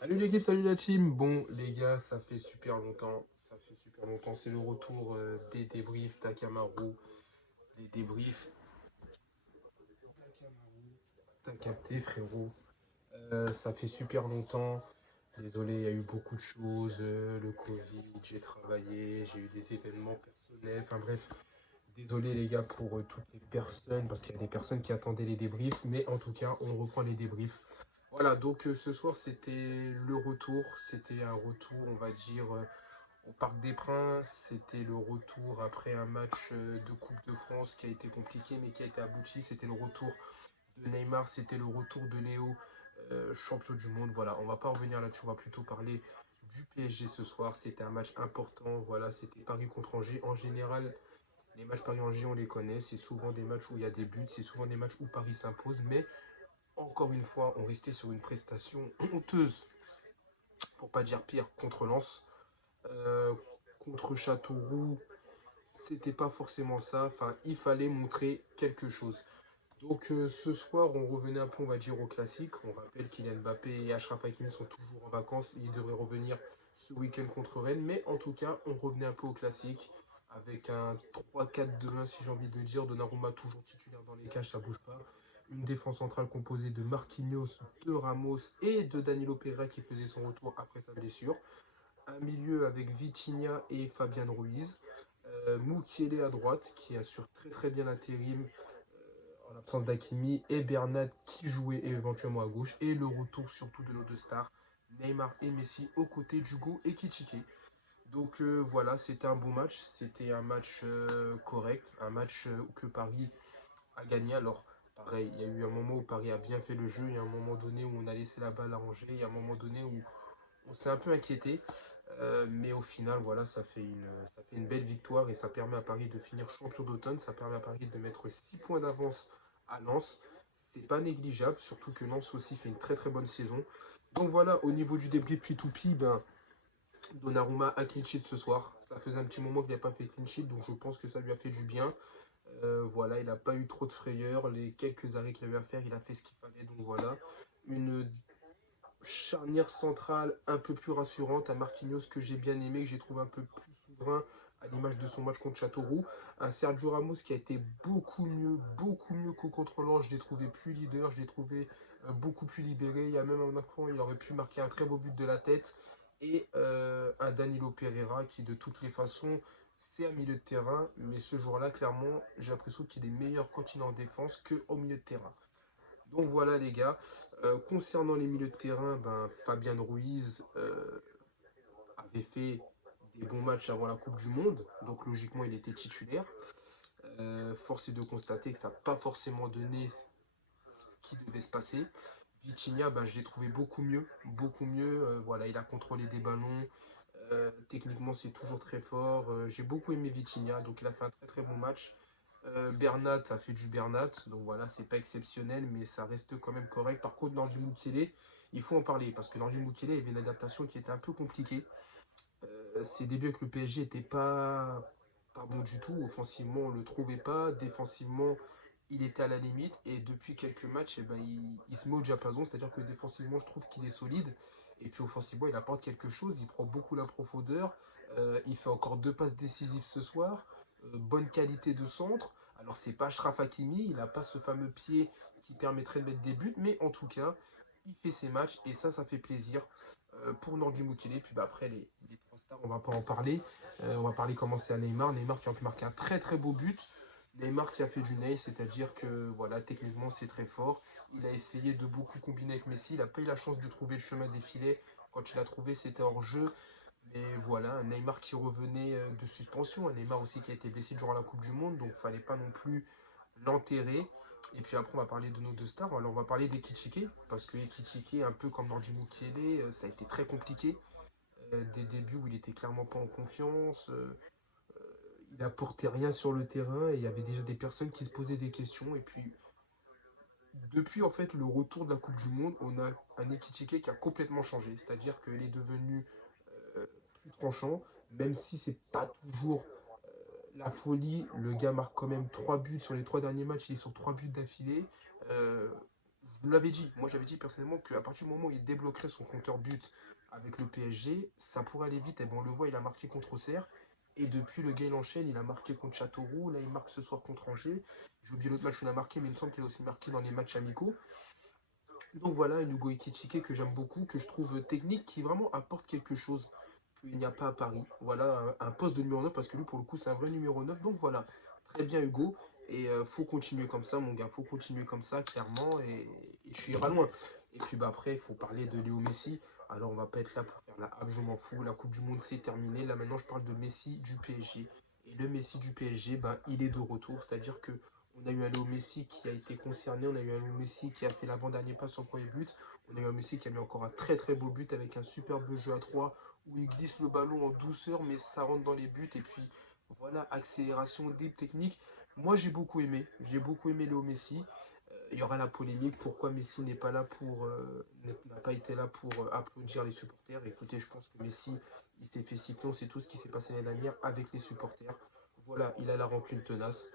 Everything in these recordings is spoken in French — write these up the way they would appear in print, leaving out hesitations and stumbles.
Salut l'équipe, salut la team. Bon les gars, ça fait super longtemps. Ça fait super longtemps. C'est le retour des débriefs Takamaru. Les débriefs Takamaru. T'as capté frérot. Ça fait super longtemps. Désolé, il y a eu beaucoup de choses. Le Covid, j'ai travaillé, j'ai eu des événements personnels. Enfin bref. Désolé les gars pour toutes les personnes, parce qu'il y a des personnes qui attendaient les débriefs. Mais en tout cas, on reprend les débriefs. Voilà, donc ce soir c'était le retour. C'était un retour, on va dire. Au Parc des Princes, c'était le retour après un match de Coupe de France qui a été compliqué mais qui a été abouti. C'était le retour de Neymar, c'était le retour de Léo, champion du monde. Voilà, on va pas revenir là-dessus, on va plutôt parler du PSG ce soir. C'était un match important, voilà, c'était Paris contre Angers. En général, les matchs Paris-Angers, on les connaît. C'est souvent des matchs où il y a des buts, c'est souvent des matchs où Paris s'impose. Mais encore une fois, on restait sur une prestation honteuse, pour pas dire pire, contre Lens. Euh, Contre Châteauroux, c'était pas forcément ça. Enfin, il fallait montrer quelque chose. Donc ce soir, on revenait un peu, on va dire, au classique. On rappelle qu'Kylian Mbappé et Achraf Hakimi sont toujours en vacances. Ils devraient revenir ce week-end contre Rennes. Mais en tout cas, on revenait un peu au classique. Avec un 3-4-2-1, si j'ai envie de dire. Donnarumma toujours titulaire dans les cages, ça bouge pas. Une défense centrale composée de Marquinhos, de Ramos et de Danilo Pereira qui faisait son retour après sa blessure. Un milieu avec Vitinha et Fabian Ruiz. Mukiele à droite qui assure très très bien l'intérim en l'absence d'Akimi, et Bernat qui jouait éventuellement à gauche, et le retour surtout de nos deux stars, Neymar et Messi, aux côtés d'Hugo et Kichike. Donc voilà, c'était un bon match, c'était un match correct, un match que Paris a gagné. Alors pareil, il y a eu un moment où Paris a bien fait le jeu, il y a un moment donné où on a laissé la balle à Angers, il y a un moment donné où on s'est un peu inquiété, mais au final, voilà, ça fait une belle victoire et ça permet à Paris de finir champion d'automne. Ça permet à Paris de mettre 6 points d'avance à Lens. C'est pas négligeable, surtout que Lens aussi fait une très très bonne saison. Donc voilà, au niveau du débrief P2P, ben, Donnarumma a clean sheet ce soir. Ça faisait un petit moment qu'il n'avait pas fait clean sheet, donc je pense que ça lui a fait du bien. Voilà, il n'a pas eu trop de frayeur. Les quelques arrêts qu'il a eu à faire, il a fait ce qu'il fallait. Donc voilà, une charnière centrale un peu plus rassurante, un Marquinhos que j'ai bien aimé, que j'ai trouvé un peu plus souverain à l'image de son match contre Châteauroux, un Sergio Ramos qui a été beaucoup mieux qu'au contre Lens. Je l'ai trouvé plus leader, je l'ai trouvé beaucoup plus libéré. Il y a même un moment, il aurait pu marquer un très beau but de la tête. Et un Danilo Pereira qui, de toutes les façons, c'est un milieu de terrain, mais ce jour-là, clairement, j'ai l'impression qu'il est meilleur quand il est en défense qu'au milieu de terrain. Donc voilà les gars. Concernant les milieux de terrain, ben, Fabian Ruiz avait fait des bons matchs avant la Coupe du Monde, donc logiquement il était titulaire. Force est de constater que ça n'a pas forcément donné ce qui devait se passer. Vitinha, ben, je l'ai trouvé beaucoup mieux, beaucoup mieux. Voilà, il a contrôlé des ballons. Techniquement, c'est toujours très fort. J'ai beaucoup aimé Vitinha, donc il a fait un très très bon match. Bernat a fait du Bernat, donc voilà, c'est pas exceptionnel, mais ça reste quand même correct. Par contre, Nordi Mukiele, il faut en parler, parce que Nordi Mukiele, il y avait une adaptation qui était un peu compliquée. Ses débuts avec le PSG n'étaient pas bons du tout. Offensivement, on ne le trouvait pas. Défensivement, il était à la limite. Et depuis quelques matchs, eh ben, il se met au diapason. C'est-à-dire que défensivement, je trouve qu'il est solide. Et puis offensivement, il apporte quelque chose. Il prend beaucoup la profondeur. Il fait encore 2 passes décisives ce soir. Bonne qualité de centre. Alors, c'est pas Achraf Hakimi. Il n'a pas ce fameux pied qui permettrait de mettre des buts. Mais en tout cas, il fait ses matchs. Et ça fait plaisir pour Nordi Mukele. Puis bah, après, les trois stars, on va pas en parler. On va parler commencer à Neymar. Neymar qui a pu marquer un très très beau but. Neymar qui a fait du Ney, c'est-à-dire que voilà, techniquement c'est très fort. Il a essayé de beaucoup combiner avec Messi. Il n'a pas eu la chance de trouver le chemin des filets. Quand il a trouvé, c'était hors jeu. Mais voilà, un Neymar qui revenait de suspension. Un Neymar aussi qui a été blessé durant la Coupe du Monde. Donc il fallait pas non plus l'enterrer. Et puis après, on va parler de nos deux stars. Alors, on va parler d'Ekitike, parce que Ekitike, un peu comme Nordi Mukiele, ça a été très compliqué. Des débuts où il était clairement pas en confiance, il apportait rien sur le terrain, et il y avait déjà des personnes qui se posaient des questions. Et puis, depuis en fait le retour de la Coupe du Monde, on a un Ekitike qui a complètement changé. C'est-à-dire qu'il est devenu euh, plus tranchant, même si c'est pas toujours la folie. Le gars marque quand même 3 buts sur les 3 derniers matchs, il est sur 3 buts d'affilée. Euh, je vous l'avais dit, moi j'avais dit personnellement qu'à partir du moment où il débloquerait son compteur but avec le PSG, ça pourrait aller vite. Et bon, on le voit, il a marqué contre Auxerre. Et depuis, le gars, il enchaîne, il a marqué contre Châteauroux, là il marque ce soir contre Angers. J'ai oublié l'autre match où il a marqué, mais il me semble qu'il a aussi marqué dans les matchs amicaux. Donc voilà, un Hugo Ekitike que j'aime beaucoup, que je trouve technique, qui vraiment apporte quelque chose qu'il n'y a pas à Paris. Voilà, un poste de numéro 9 parce que lui, pour le coup, c'est un vrai numéro 9. Donc voilà, très bien Hugo. Et faut continuer comme ça, mon gars, faut continuer comme ça, clairement, et tu iras loin. Et puis bah, après, il faut parler de Léo Messi. Alors, on va pas être là pour faire la hype, je m'en fous. La Coupe du Monde, c'est terminé. Là, maintenant, je parle de Messi du PSG. Et le Messi du PSG, ben, il est de retour. C'est-à-dire que on a eu un Léo Messi qui a été concerné, on a eu un Léo Messi qui a fait l'avant-dernier pas sur le premier but, on a eu un Messi qui a mis encore un très très beau but avec un superbe jeu à 3 où il glisse le ballon en douceur mais ça rentre dans les buts et puis voilà, accélération, deep technique. Moi j'ai beaucoup aimé Léo Messi. Il y aura la polémique, pourquoi Messi n'est pas là pour n'a pas été là pour applaudir les supporters. Écoutez, je pense que Messi il s'est fait siffler, on sait tout ce qui s'est passé l'année dernière avec les supporters. Voilà, il a la rancune tenace.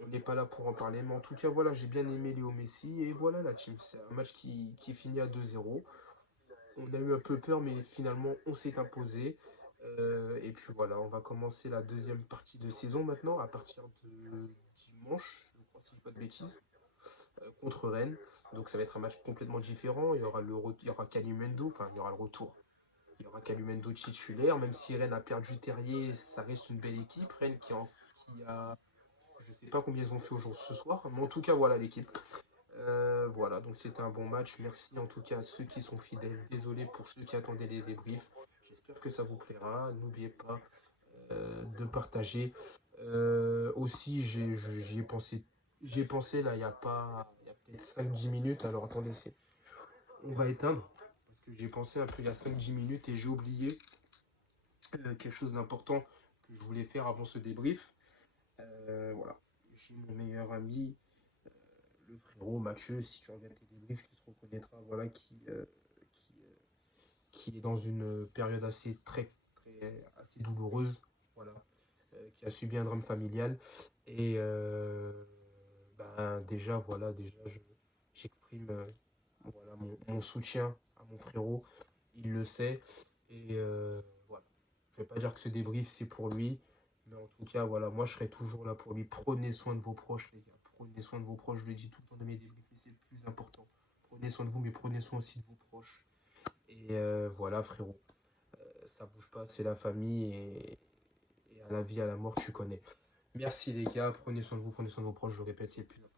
On n'est pas là pour en parler, mais en tout cas, voilà, j'ai bien aimé Léo Messi. Et voilà la team. C'est un match qui finit à 2-0. On a eu un peu peur, mais finalement, on s'est imposé. Et puis voilà, on va commencer la deuxième partie de saison maintenant, à partir de dimanche, je crois, si je dis pas de bêtises, contre Rennes. Donc ça va être un match complètement différent. Il y aura Calumendo, enfin, il y aura le retour. Il y aura Calumendo titulaire, même si Rennes a perdu Terrier, ça reste une belle équipe. Rennes qui a je ne sais pas combien ils ont fait aujourd'hui ce soir, mais en tout cas, voilà l'équipe. Voilà, donc c'était un bon match. Merci en tout cas à ceux qui sont fidèles. Désolé pour ceux qui attendaient les débriefs. J'espère que ça vous plaira. N'oubliez pas de partager. Aussi, j'y ai pensé. J'y ai pensé là, il y a pas. Il y a peut-être 5-10 minutes. Alors attendez, on va éteindre. Parce que j'ai pensé un peu il y a 5-10 minutes et j'ai oublié quelque chose d'important que je voulais faire avant ce débrief. Voilà. J'ai mon meilleur ami, euh, le frérot Mathieu, si tu regardes tes débriefs, qui se reconnaîtra, voilà, qui est dans une période assez douloureuse, voilà, qui a subi un drame familial. Et ben, j'exprime voilà, mon soutien à mon frérot, il le sait. Et voilà. Je ne vais pas dire que ce débrief, c'est pour lui. Mais en tout cas, voilà, moi, je serai toujours là pour lui. Prenez soin de vos proches, les gars. Prenez soin de vos proches. Je le dis tout le temps dans mes débriefs, mais c'est le plus important. Prenez soin de vous, mais prenez soin aussi de vos proches. Et voilà, frérot. Ça bouge pas, c'est la famille. Et à la vie, à la mort, tu connais. Merci, les gars. Prenez soin de vous, prenez soin de vos proches. Je le répète, c'est le plus important.